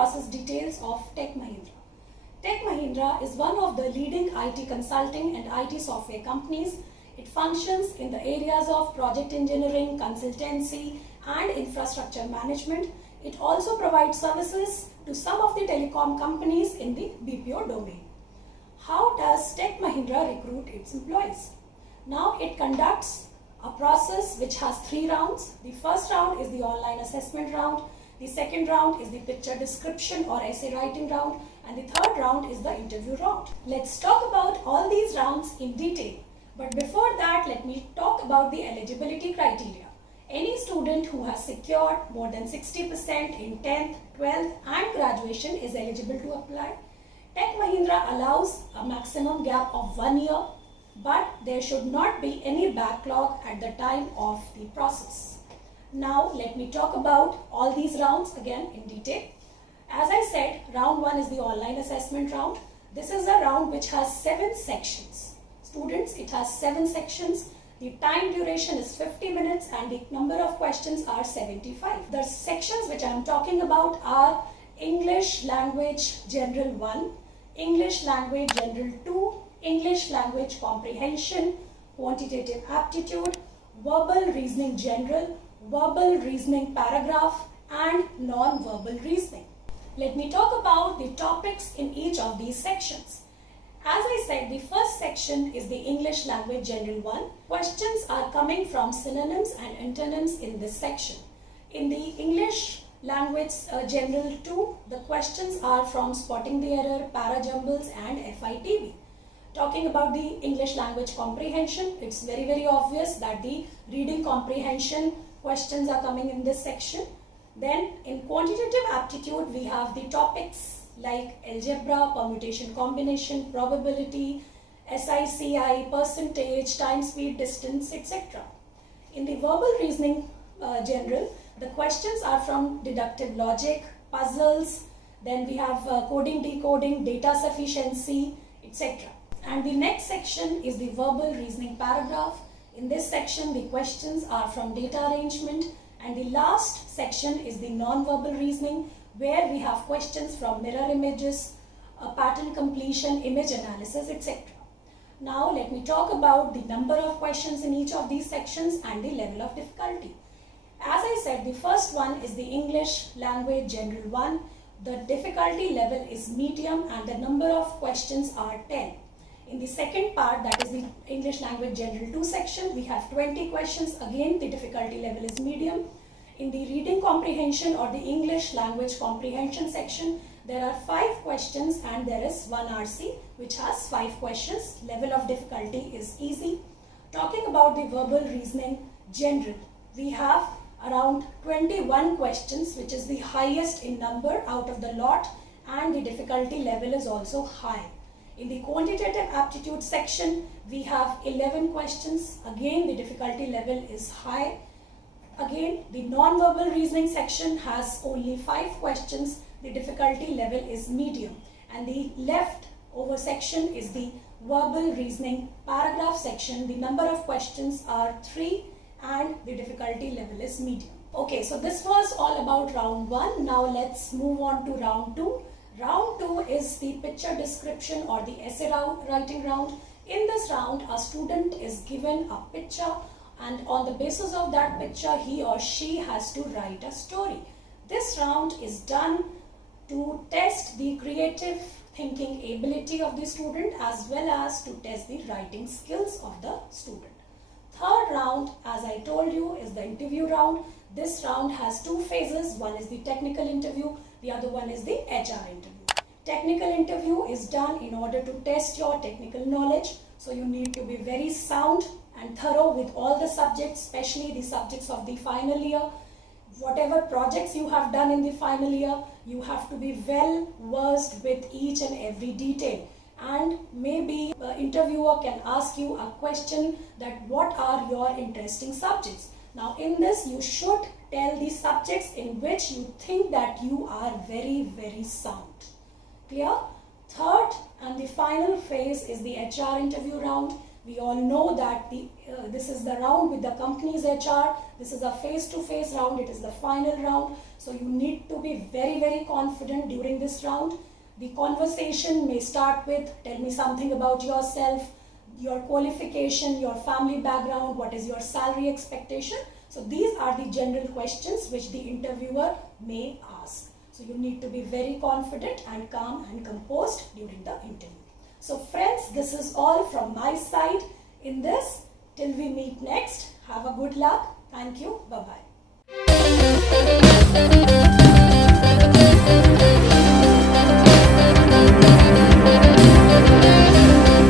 process details of Tech Mahindra. Tech Mahindra is one of the leading IT consulting and IT software companies. It functions in the areas of project engineering, consultancy, and infrastructure management. It also provides services to some of the telecom companies in the BPO domain. How does Tech Mahindra recruit its employees? Now it conducts a process which has 3 rounds. The first round is the online assessment round. The second round is the picture description or essay writing round. And the third round is the interview round. Let's talk about all these rounds in detail. But before that, let me talk about the eligibility criteria. Any student who has secured more than 60% in 10th, 12th and graduation is eligible to apply. Tech Mahindra allows a maximum gap of 1 year, but there should not be any backlog at the time of the process. Now let me talk about all these rounds again in detail. As I said, round 1 is the online assessment round. This is a round which has 7 sections. Students, it has 7 sections. The time duration is 50 minutes and the number of questions are 75. The sections which I am talking about are English Language General 1, English Language General 2, English Language Comprehension, Quantitative Aptitude, Verbal Reasoning General, Verbal Reasoning Paragraph and Non-Verbal Reasoning. Let me talk about the topics in each of these sections. As I said, the first section is the English Language General 1. Questions are coming from synonyms and antonyms in this section. In the English Language General 2, the questions are from spotting the error, para-jumbles and FITB. Talking about the English Language Comprehension, it's very obvious that the reading comprehension questions are coming in this section. Then in Quantitative Aptitude, we have the topics like algebra, permutation combination, probability, SICI, percentage, time, speed, distance, etc. In the Verbal Reasoning General, the questions are from deductive logic, puzzles, then we have coding, decoding, data sufficiency, etc. And the next section is the Verbal Reasoning Paragraph. In this section, the questions are from data arrangement, and the last section is the non-verbal reasoning, where we have questions from mirror images, pattern completion, image analysis, etc. Now let me talk about the number of questions in each of these sections and the level of difficulty. As I said, the first one is the English Language General 1. The difficulty level is medium and the number of questions are 10. In the second part, that is the English Language General 2 section, we have 20 questions. Again, the difficulty level is medium. In the reading comprehension or the English Language Comprehension section, there are 5 questions and there is 1 RC which has 5 questions. Level of difficulty is easy. Talking about the Verbal Reasoning General, we have around 21 questions, which is the highest in number out of the lot, and the difficulty level is also high. In the Quantitative Aptitude section, we have 11 questions. Again, the difficulty level is high. Again, the non-verbal reasoning section has only 5 questions. The difficulty level is medium. And the left over section is the Verbal Reasoning Paragraph section. The number of questions are 3 and the difficulty level is medium. Okay, so this was all about round 1. Now let's move on to round 2. Round 2 is the picture description or the essay writing round. In this round, a student is given a picture, and on the basis of that picture, he or she has to write a story. This round is done to test the creative thinking ability of the student as well as to test the writing skills of the student. Third round, as I told you, is the interview round. This round has 2 phases. One is the technical interview, the other one is the HR interview. Technical interview is done in order to test your technical knowledge. So you need to be very sound and thorough with all the subjects, especially the subjects of the final year. Whatever projects you have done in the final year, you have to be well versed with each and every detail. And maybe the interviewer can ask you a question that what are your interesting subjects. Now in this, you should tell the subjects in which you think that you are very sound. Clear? Third and the final phase is the HR interview round. We all know that this is the round with the company's HR. This is a face-to-face round. It is the final round. So you need to be very, very confident during this round. The conversation may start with, tell me something about yourself, your qualification, your family background, what is your salary expectation. So these are the general questions which the interviewer may ask. So you need to be very confident and calm and composed during the interview. So friends, this is all from my side in this. Till we meet next, have a good luck. Thank you. Bye-bye.